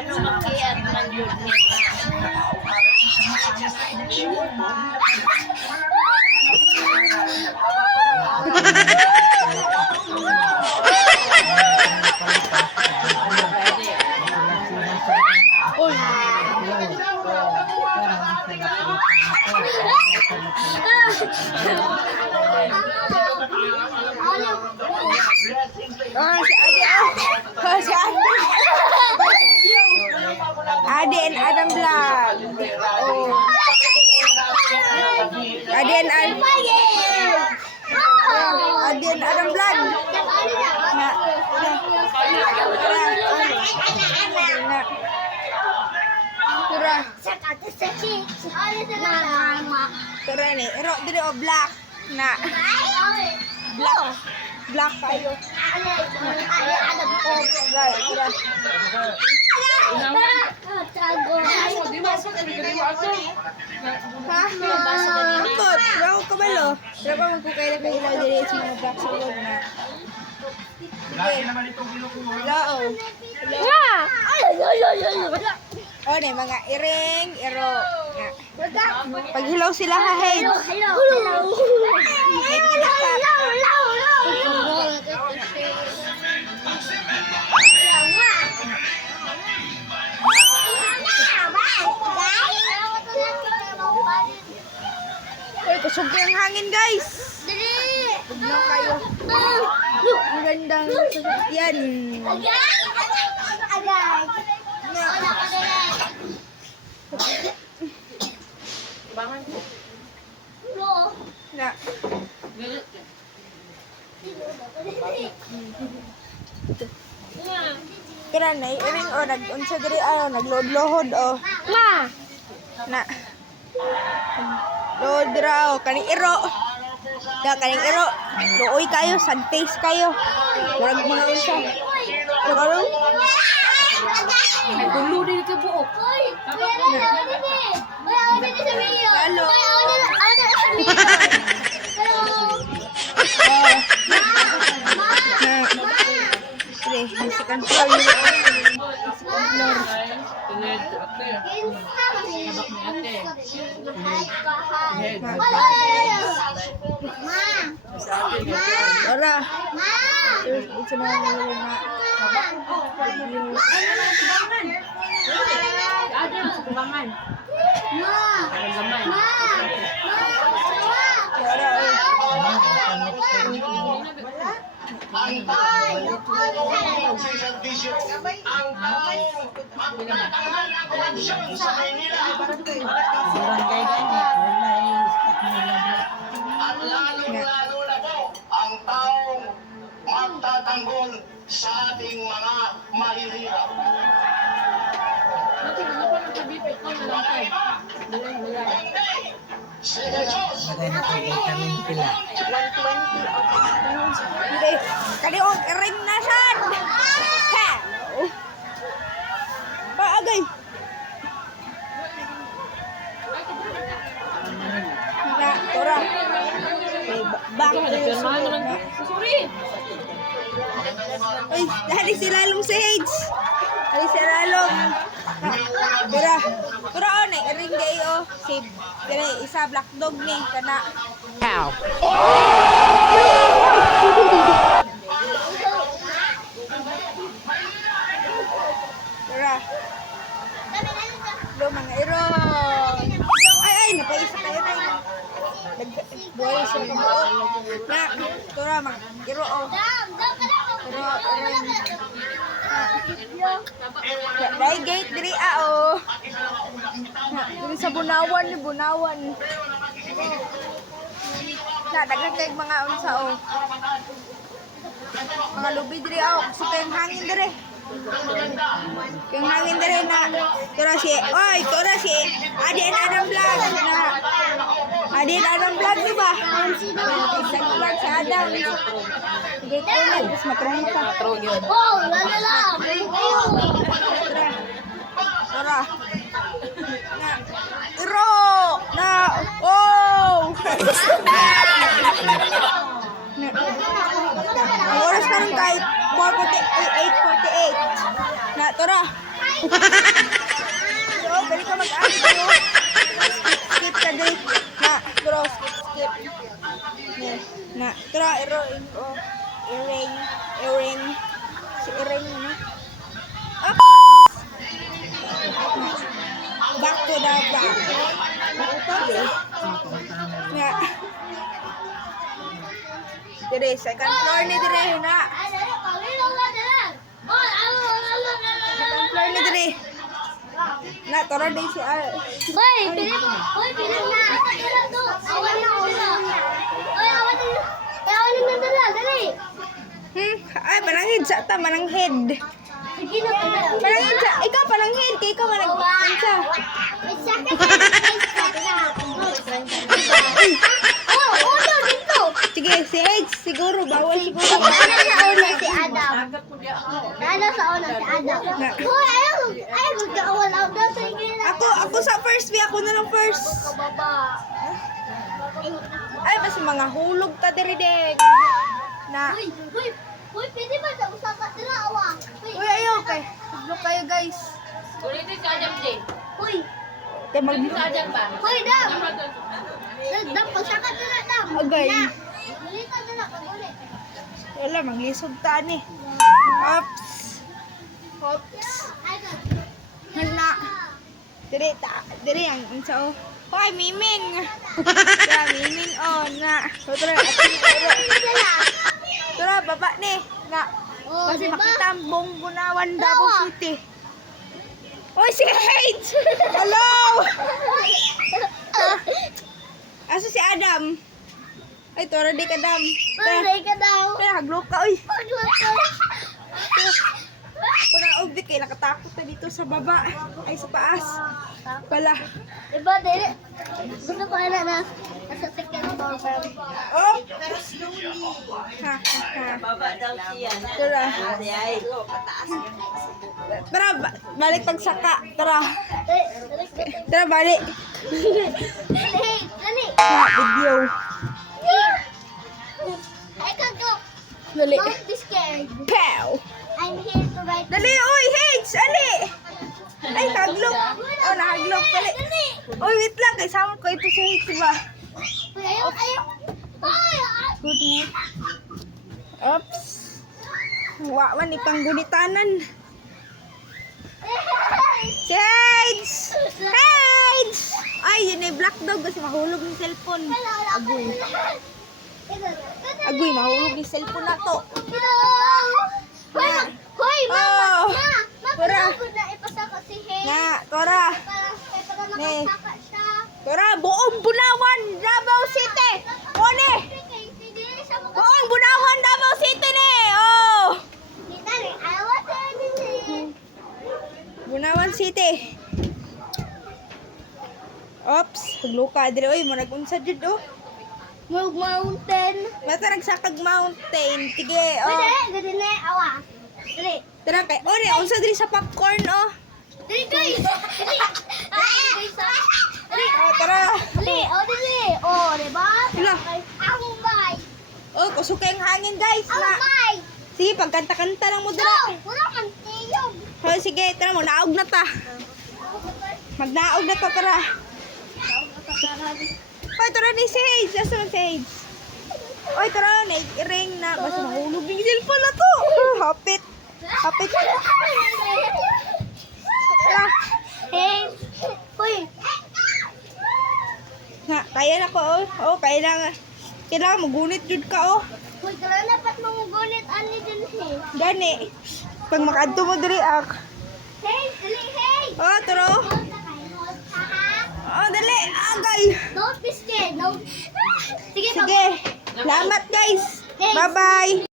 Ano makiat man yun Si Adi. Si Adi. Adi and Adam Vlog. Oh. Adi and Adam Vlog. Tura ni. Ero diri o black na. Black kayo. Ikot, wala ko kabalo. Pero pa magkukay na ilaw diri sa mga black sa loob na. Hello. Oh, ne mga iring, iro. Pag hilaw sila ha, head. Kusog yung hangin, guys. Huwag na kayo. Ang gandang sasakyan. Na. Kira na, iring o nag-unsa diri naglohod-lohod o. Na. Lohod dira o kaning iro. Kaning iro. Looy kayo, sad face kayo. Murag mga unsa. Pero Gulo din ka buok. Halo. Sige, second floor yun. Second floor. Ora. Ito na nga na. Ada sa kubangan. Lalo na po ang taong magtatanggol sa ating mga mahihirap. Hindi. Kaliog, ring na sad. Ha! Paagay. Na, tura. Back to your sumunod na. Uy, dali si Lalong Sage. Dali si Lalong. Tura. Tura o, ring kayo. Si, isa black dog ni. Kana. Ow. Tura. Lo, mga iro. Ay, napaisa kayo na. Buhay siya ng buo. Na, tura, mga iro o. Iro, ring. Dahil gate diri o. Diri sa Bunawan ni Bunawan. Na daghan kay mga unsa o. Mga lubi diri o, so kayong hangin diri. Kayong hangin diri na tura si Adi and Adam Vlog na. Adi and Adam Vlog di ba? Isang vlog sa Adam. Gate ko na, mas matrong ka. Patro yun. Oh, lala. Ang oras ka rin kahit 8:48. Na, tara. So, pwede ka mag-ano. Skip ka din. Na, tara, skip. Na, tara, earring. Si earring, ano? Up! Back to the back. Na. Dire, second floor ni dire, na. Second floor ni dire. Na, tara din si Boy, pili mo. Boy, pili mo. Awan na. Boy, awan na dala. Dali. Ay, pananghid sa ta, mananghid. Sige na pala. Pananghid sa, ikaw pananghid, kay ikaw mananghid sa. May sakit. Oh, dito. Sige, si Hedge, siguro, bawal siguro. Sa una si Adam. Sa una si Adam. Hoy, ayaw magkawal out daw sa ingin. Ako sa first, ako na lang first. Kababa. Ay, basta mga hulog ta diri dek. Na, Hoy, pwede ba sa usa ka sila awa? uy, ayaw kay. Hulog kayo guys. Ulitin sa Adam din. Hoy, Kay mag... Sa Adam ba? hoy, Dam. Dam, pagsakat na Dam. Agay. Ulitan na ulit. Wala, maglisod ta ni. Oops. Hala. Diri ang insa oh. Hoy, Miming. Tara, Miming oh, na. Tara, tara, baba ni. Na. Oh, Kasi diba? makita ang buong Bunawan, Davao City. Oy, si Hate! Hello! Aso si Adam? Ay, tara di ka, Adam. Panday ka daw. Tara, haglo ka, uy. Pagluto. Kuna ubi kay nakatakot na dito sa baba. Ay, sa taas. Wala. Diba, dili? Gusto ko na nasa second floor. Oh! Ha, ha, Baba daw siya. Tara. Ay, pataas. Tara, balik pagsaka. Tara. Dali. Tara, balik. Dali. Ha, video. I can go. Dali. Don't be scared. Pow! I'm here to write. Dali, uy, Hage! Ali! Ay, haglok. Oh, nahaglok. Dali. Uy, wait lang. Kay sama ko ito si Hage, diba? Ayaw. Good night. Oops. Wawan, ikang gunitanan. Si Hage! Hage! Ay, yun ay black dog kasi mahulog yung cellphone. Agoy. Agoy, mahulog yung cellphone na to. Hoy, mama! Oh. Ma! Tara. Magpapagod na ipasaka si Hay. Nga, tora. Para Ne. makasaka siya. Tora, buong Bunawan, Davao City. One. Buong Bunawan, Davao City ni. Oh. Bunawan City. Oops, hagluka dire oy, mo nagunsa jud oh. Mountain. Basta nagsakag mountain. Sige, oh. Dali na, awa. Dali. Tara kay, oh, unsa diri sa popcorn oh. Dali, guys. Dali. Dali. Oh, tara. Dali. Oh, dali. Oh, diba? Hala. Ang bay. Oh, kusukay ang hangin guys Ang na. bay. Sige, pagkanta-kanta lang mo dira. Wala man tiyog. Oh, sige, tara mo, naog na ta. Magnaog na ta, tara. Oy, tara ni si Hage. Asa man si Hage? Oy, tara, nairing na. Basta mahulog yung cellphone na to. Hapit. Hapit. Tara. Hey. Uy. Na, kaya na ko, oh. Oh, kailangan magunit jud ka, oh. Uy, kailangan dapat mamugunit ani din hey. Gani. Pag makadto mo diri ak. Hey, dali, hey. Oh, tara. Oh, dali. Agay. Don't be scared. No. Sige, Sige. Salamat, guys. Bye-bye.